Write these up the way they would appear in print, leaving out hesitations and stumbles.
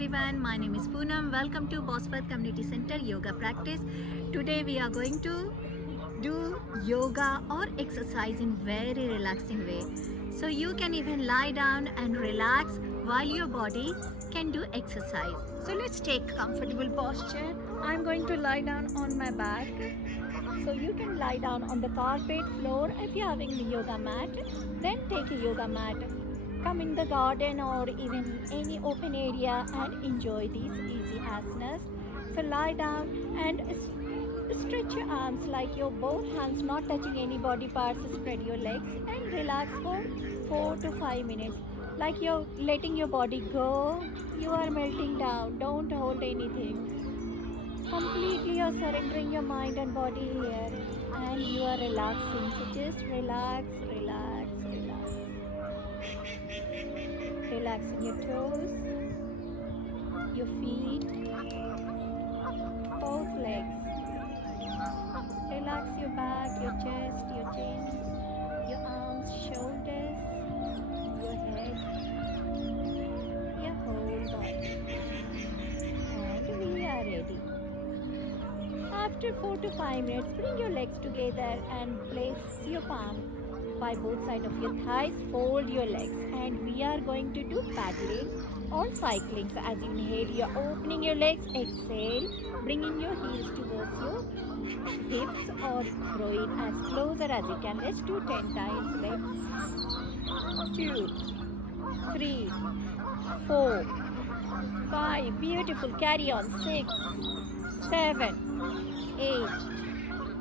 everyone, my name is Poonam. Welcome to Bosworth Community Center Yoga Practice. Today we are going to do yoga or exercise in very relaxing way. So you can even lie down and relax while your body can do exercise. So let's take comfortable posture. I'm going to lie down on my back. So you can lie down on the carpet floor if you're having the yoga mat. Then take a yoga mat. Come in the garden or even any open area and enjoy these easy asanas. So lie down and stretch your arms like your both hands not touching any body parts. Spread your legs and relax for 4 to 5 minutes. Like you're letting your body go. You are melting down. Don't hold anything. Completely you're surrendering your mind and body here and you are relaxing. So just relax, relax, relax. Relaxing your toes, your feet, both legs. Relax your back, your chest, your chin, your arms, shoulders, your head, your whole body. And we are ready. After 4 to 5 minutes, bring your legs together and place your palm by both sides of your thighs. Fold your legs and we are going to do paddling or cycling. So as you inhale, you are opening your legs. Exhale, bringing your heels towards your hips or groin as closer as you can. Let's do 10 times. Like 2, 3, 4, 5. Beautiful. Carry on. 6, 7, 8,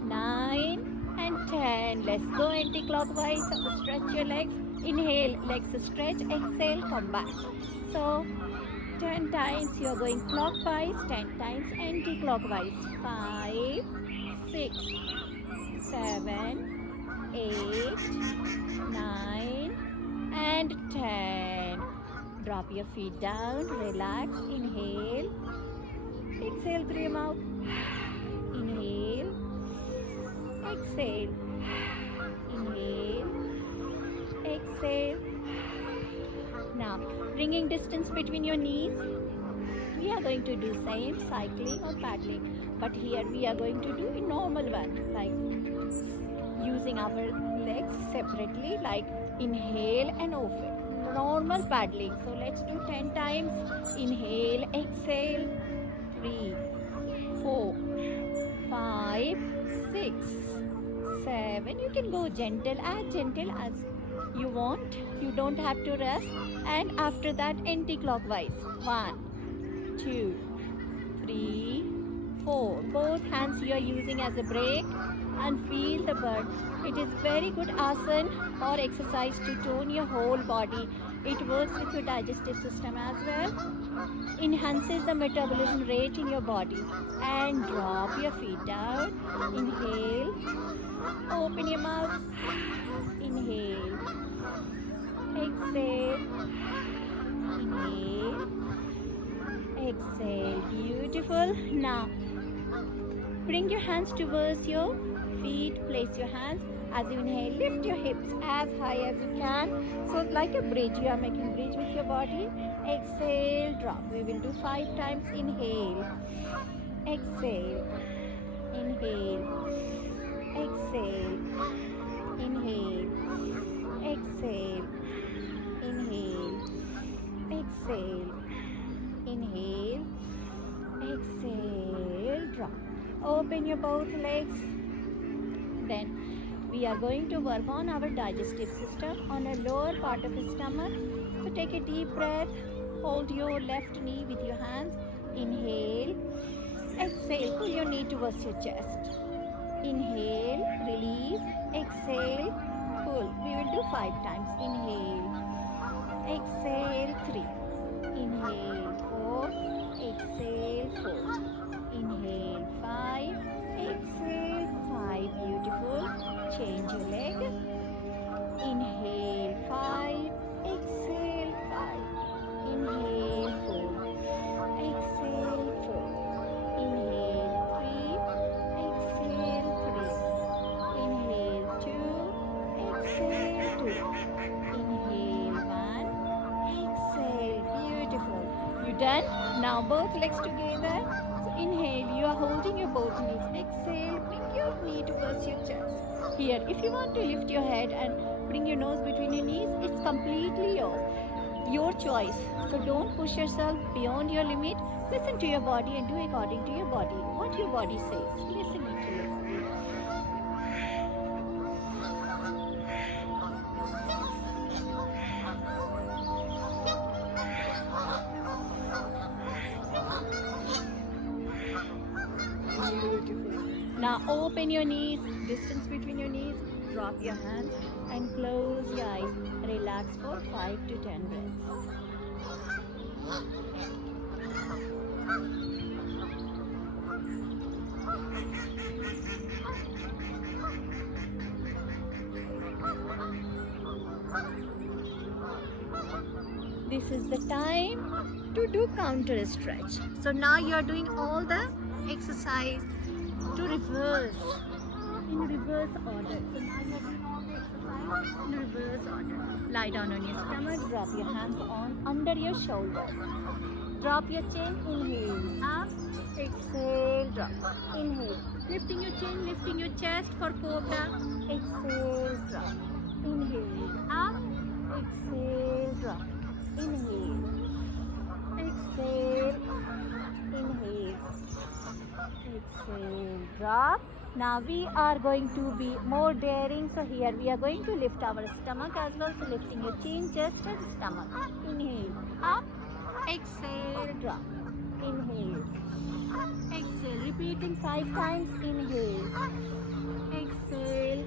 9 and 10. Let's go anti-clockwise. Stretch your legs. Inhale, legs stretch. Exhale, come back. So 10 times you are going clockwise, 10 times anti-clockwise. 5, 6, 7, 8, 9 and 10. Drop your feet down. Relax. Inhale. Exhale through your mouth. Inhale. Exhale. Inhale. Exhale. Now, bringing distance between your knees. We are going to do same cycling or paddling. But here we are going to do a normal one. Like using our legs separately. Like inhale and open. Normal paddling. So let's do 10 times. Inhale. Exhale. 3, 4, 5, 6, 7. You can go gentle as you want. You don't have to rush. And after that, anti-clockwise. 1, 2, 3, 4. Both hands you are using as a break and feel the burn. It is very good asana or exercise to tone your whole body. It works with your digestive system as well. Enhances the metabolism rate in your body. And drop your feet down. Inhale. Open your mouth. Inhale. Exhale. Inhale. Exhale. Beautiful. Now, bring your hands towards your feet. Place your hands. As you inhale, lift your hips as high as you can. So like a bridge, you are making bridge with your body. Exhale, drop. We will do 5 times. Inhale. Exhale. Inhale. Exhale. Inhale. Exhale. Inhale. Exhale. Inhale. Exhale. Drop. Open your both legs. Then we are going to work on our digestive system on a lower part of the stomach. So take a deep breath. Hold your left knee with your hands. Inhale. Exhale. Pull your knee towards your chest. Inhale. Release. Exhale. Pull. We will do 5 times. Inhale. Exhale. 3. Inhale. 4. Exhale. 4. Inhale. 5. Exhale. 5. Beautiful. Change your leg. Inhale 5. Exhale 5. Inhale 4. Exhale 4. Inhale 3. Exhale 3. Inhale 2. Exhale 2. Inhale 1. Exhale. Beautiful. You done? Now both legs together. So inhale, you are holding your both knees. Exhale, bring your knee towards your chest. Here, if you want to lift your head and bring your nose between your knees, it's completely yours. Your choice. So don't push yourself beyond your limit. Listen to your body and do according to your body. What your body says. Listen to your body. Beautiful. Now open your knees, distance between your knees, drop your hands and close your eyes. Relax for 5 to 10 breaths. This is the time to do counter stretch. So now you are doing all the exercise to reverse in reverse order. So now you are doing all the exercise in reverse order. Lie down on your stomach, drop your hands on under your shoulders. Drop your chin, inhale, up, exhale, drop. Inhale, lifting your chin, lifting your chest for cobra. Exhale, drop. Inhale, up, exhale, drop. Inhale, exhale, inhale, exhale, drop. Now we are going to be more daring. So here we are going to lift our stomach as well. So lifting your chin, chest and stomach. Inhale, up, exhale, drop. Inhale, exhale. Repeating 5 times. Inhale, exhale,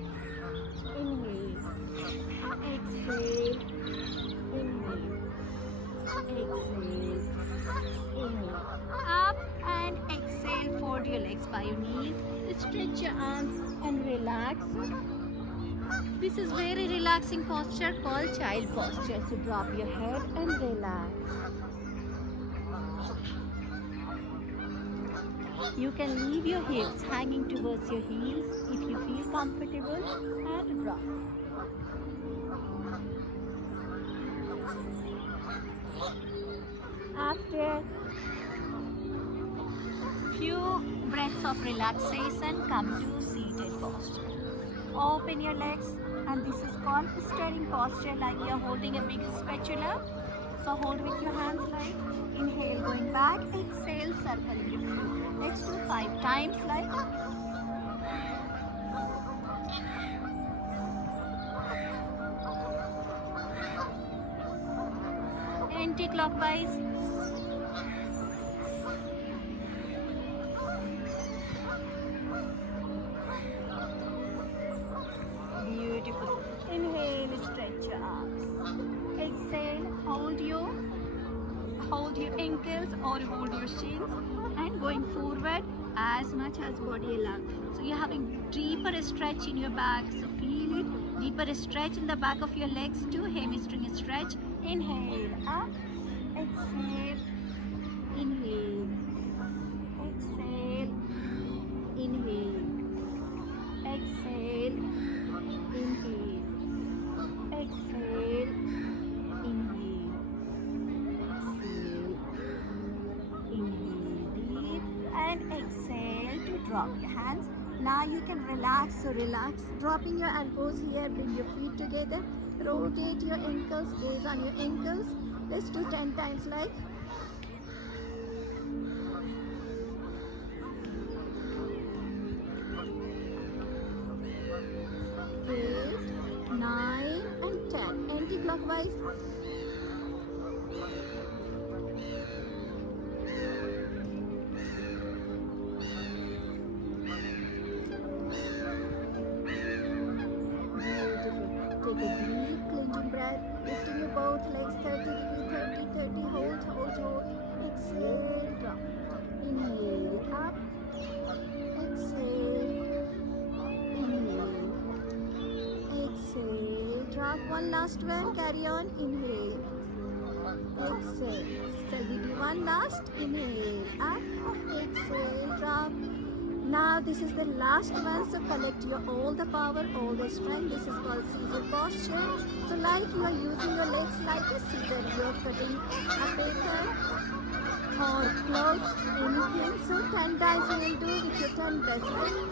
inhale, exhale, inhale. Exhale, inhale, up and exhale, fold your legs by your knees, stretch your arms and relax. This is very relaxing posture called child posture. So drop your head and relax. You can leave your hips hanging towards your heels if you feel comfortable and drop. After few breaths of relaxation, come to seated posture. Open your legs and this is called stirring posture, like you are holding a big spatula. So hold with your hands like inhale going back, exhale circling your feet. Let's do 5 times like anti-clockwise. Beautiful. Inhale, stretch your arms. Exhale, hold your ankles or hold your shins and going forward as much as body allows. So you're having deeper stretch in your back. So feel it. Deeper stretch in the back of your legs too. Hamstring stretch. Inhale, up. Exhale. Inhale. Exhale. Inhale. Exhale. Inhale. Exhale. Inhale. Exhale. Inhale. Deep and exhale to drop your hands. Now you can relax. So relax. Dropping your elbows here. Bring your feet together. Rotate your ankles. Gaze on your ankles. Let's do 10 times like. 8, 9 and 10. Anti-clockwise. Take a deep cleansing breath. Lifting your both legs 30 degree, 30, hold. Exhale, drop. Inhale, up. Exhale. Inhale. Exhale. Drop. One last one. Carry on. Inhale. Exhale. Steady. One last. Inhale. Up. Exhale. Drop. Now this is the last one, so collect your all the power, all the strength. This is called scissor posture. So like you are using your legs like a scissor, you are cutting a paper or clothes, anything. So 10 times you will do with your 10 best friends.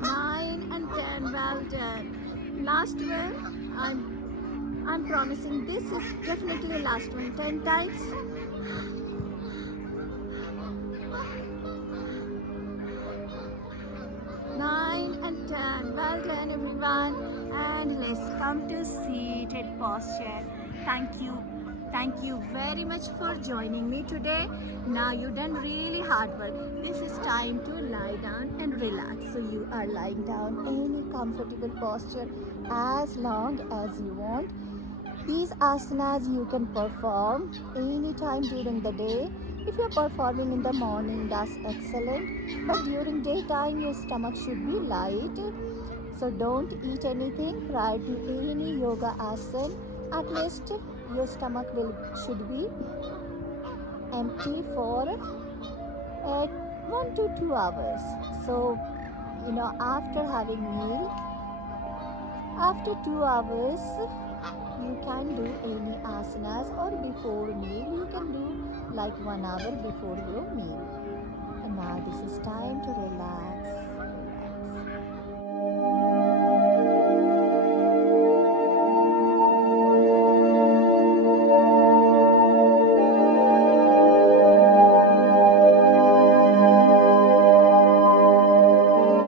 9 and 10, well done. Last one, I'm promising this is definitely last one. 10 times. 9 and 10. Well done, everyone. And let's come to seated posture. Thank you. Thank you very much for joining me today. Now you done really hard work. This is time to lie down and relax. So you are lying down any comfortable posture as long as you want. These asanas you can perform anytime during the day. If you're performing in the morning, that's excellent. But during daytime, your stomach should be light. So don't eat anything prior to any yoga asana. At least your stomach should be empty for 1 to 2 hours. So after having meal, after 2 hours, you can do any asanas, or before meal you can do like 1 hour before your meal. And now this is time to relax.